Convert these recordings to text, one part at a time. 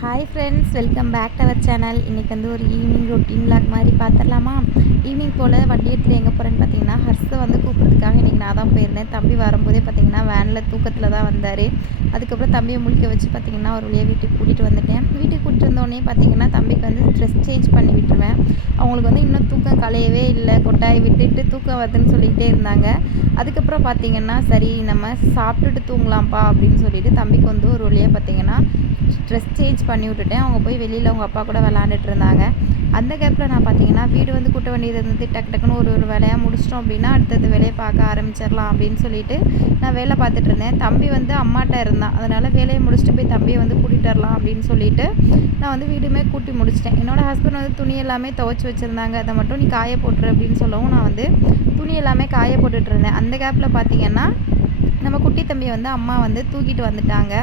Hi friends, welcome back to our channel. இன்றைக்கி வந்து ஒரு ஈவினிங் ரொட்டீன் விளாக் மாதிரி பார்த்துடலாமா? ஈவினிங் போல் வண்டி எடுத்துகிட்டு எங்கே போகிறேன்னு பார்த்தீங்கன்னா, ஹர்ஸை வந்து கூப்பிட்றதுக்காக இன்றைக்கி நான் தான் போயிருந்தேன். தம்பி வரும்போதே பார்த்தீங்கன்னா வேனில் தூக்கத்தில் தான் வந்தார். அதுக்கப்புறம் தம்பியை முழிக்க வச்சு பார்த்தீங்கன்னா ஒரு வழியாக வீட்டுக்கு கூட்டிகிட்டு வந்துட்டேன். வீட்டுக்கு கூட்டிகிட்டு வந்தோடனே பார்த்தீங்கன்னா தம்பிக்கு வந்து ட்ரெஸ் சேஞ்ச் பண்ணி விட்டுருவேன். அவங்களுக்கு வந்து இன்னும் தூக்கம் கலையவே இல்லை. கொட்டாய் விட்டுட்டு தூக்கம் வருதுன்னு சொல்லிகிட்டே இருந்தாங்க. அதுக்கப்புறம் பார்த்தீங்கன்னா சரி நம்ம சாப்பிட்டுட்டு தூங்கலாம்ப்பா அப்படின்னு சொல்லிட்டு தம்பிக்கு வந்து ஒரு வழியாக பார்த்தீங்கன்னா ட்ரெஸ் சேஞ்ச் பண்ணி விட்டுட்டேன். அவங்க போய் வெளியில் அவங்க அப்பா கூட விளாண்டுட்டு இருந்தாங்க. அந்த கேப்பில் நான் பார்த்தீங்கன்னா வீடு வந்து கூட்ட வேண்டியது இருந்தது. டக்கு டக்குன்னு ஒரு வேலையாக முடிச்சிட்டோம் அப்படின்னா அடுத்தது வேலையை பார்க்க ஆரம்பிச்சிடலாம் அப்படின்னு சொல்லிட்டு நான் வேலை பார்த்துட்டு இருந்தேன். தம்பி வந்து அம்மாட்ட இருந்தான். அதனால் வேலையை முடிச்சுட்டு போய் தம்பியை வந்து கூட்டிகிட்டு வரலாம் அப்படின்னு சொல்லிட்டு நான் வந்து வீடுமே கூட்டி முடிச்சிட்டேன். என்னோடய ஹஸ்பண்ட் வந்து துணி எல்லாமே துவைச்சி வச்சுருந்தாங்க. அதை மட்டும் நீ காய போட்டுரு அப்படின்னு சொல்லவும் நான் வந்து துணி எல்லாமே காய போட்டுட்டு இருந்தேன். அந்த கேப்பில் பார்த்தீங்கன்னா நம்ம குட்டி தம்பியை வந்து அம்மா வந்து தூக்கிட்டு வந்துட்டாங்க.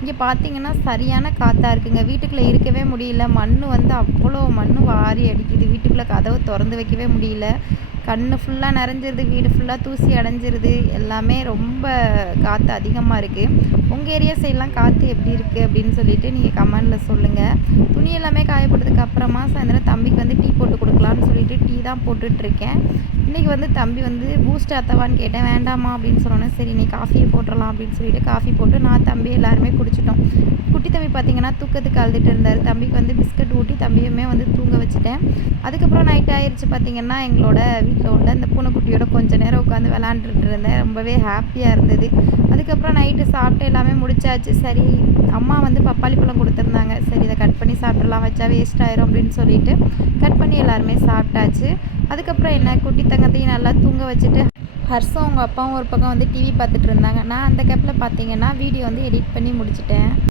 இங்கே பார்த்தீங்கன்னா சரியான காற்றா இருக்குங்க. வீட்டுக்குள்ளே இருக்கவே முடியல. மண் வந்து அவ்வளோ மண் வாரி அடிக்குது. வீட்டுக்குள்ளே கதவு திறந்து வைக்கவே முடியல. கண் ஃபுல்லாக நிறைஞ்சிருது. வீடு ஃபுல்லாக தூசி அடைஞ்சிருது. எல்லாமே ரொம்ப காற்று அதிகமாக இருக்குது. உங்கள் ஏரியா சைட்லாம் காற்று எப்படி இருக்குது அப்படின்னு சொல்லிட்டு நீங்கள் கமெண்டில் சொல்லுங்கள். துணி எல்லாமே காய போட்டதுக்கு அப்புறமா சாயந்தரம் தம்பிக்கு வந்து டீ போட்டு கொடுக்கலான்னு சொல்லிட்டு டீ தான் போட்டுட்ருக்கேன். இன்றைக்கி வந்து தம்பி வந்து பூஸ்ட் அத்தவான்னு கேட்டேன். வேண்டாமா அப்படின்னு சொன்னோன்னே சரி நீ காஃபியை போட்டுடலாம் அப்படின்னு சொல்லிட்டு காஃபி போட்டு நான் தம்பி எல்லாருமே குடிச்சிட்டோம். குட்டி தம்பி பார்த்திங்கன்னா தூக்கத்துக்கு அழுதுட்டு இருந்தார். தம்பிக்கு வந்து பிஸ்கட் ஊட்டி தம்பியுமே வந்து தூங்க வச்சுட்டேன். அதுக்கப்புறம் நைட் ஆயிடுச்சு. பார்த்திங்கன்னா எங்களோட வீட்டில் உள்ள இந்த பூனைக்குட்டியோட கொஞ்சம் நேரம் உட்காந்து விளாண்டுட்டு இருந்தேன். ரொம்பவே ஹாப்பியாக இருந்தது. அதுக்கப்புறம் நைட்டு சாப்பிட்டு எல்லாமே முடிச்சாச்சு. சரி அம்மா வந்து பப்பாளி பழம் கொடுத்துருந்தாங்க. சரி இதை கட் பண்ணி சாப்பிட்றலாம், வச்சா வேஸ்ட் ஆயிரும் அப்படின்னு சொல்லிட்டு கட் பண்ணி எல்லாருமே சாப்பிட்டாச்சு. அதுக்கப்புறம் என்ன குட்டி தங்கத்தையும் நல்லா தூங்க வச்சுட்டு ஹர்ஷும் அவங்க அப்பாவும் ஒரு பக்கம் வந்து டிவி பார்த்துட்டு இருந்தாங்க. நான் அந்த கேப்பில் பார்த்தீங்கன்னா வீடியோ வந்து எடிட் பண்ணி முடிச்சிட்டேன்.